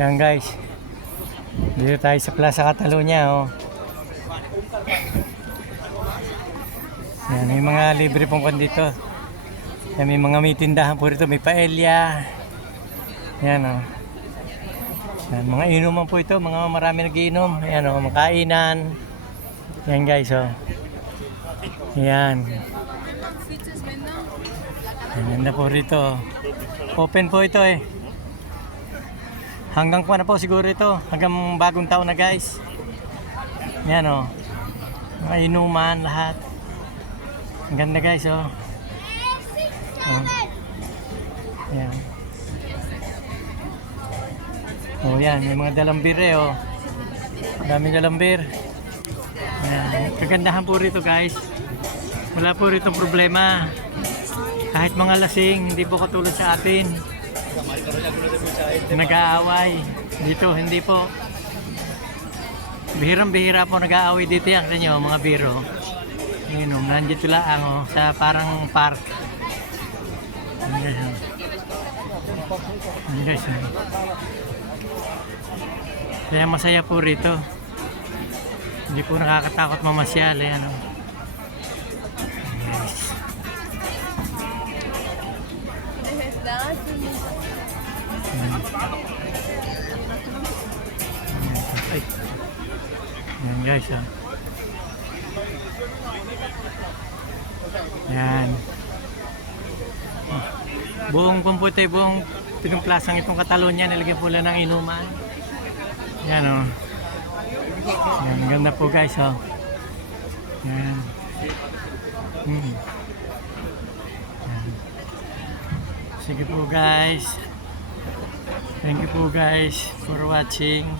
Yan guys. Dito tayo sa Plaza Catalunya, oh. Yan, may mga libre pong kwan dito. Yan, may mga may tindahan po rito. May paella. Yan, oh. Yan, mga inuman po ito. Mga marami nagiinom. Yan, oh, makainan. Yan guys, oh. Yan. Yan, ganda po rito. Open po ito eh. Hanggang pa na po siguro ito. Hanggang bagong taon na guys. Yan, oh. Mga inuman lahat. Ang ganda guys, oh. Oh. Yan. Oh, yan. May mga dalambir eh, oh. Daming dalambir. Yan. Kagandahan po rito guys. Wala po rito problema. Kahit mga lasing, hindi po katulad sa atin. Nag-aaway. Dito, hindi po. Bihirang-bihira po nag-aaway dito yan. Kanyo, mga biro. Yun, nandito lang oh, sa parang park. Ayan guys. Kaya masaya po rito. Hindi po nakakatakot mamasyal. Ayan, oh. Ayan guys, oh. Yan. Buong Pumputi, buong pinuplasang itong Catalonia, nilagyan po lang ng inuman. Yan, oh. Yan, ganda po guys, oh. Yan. Yan. Sige po guys. Thank you po guys for watching.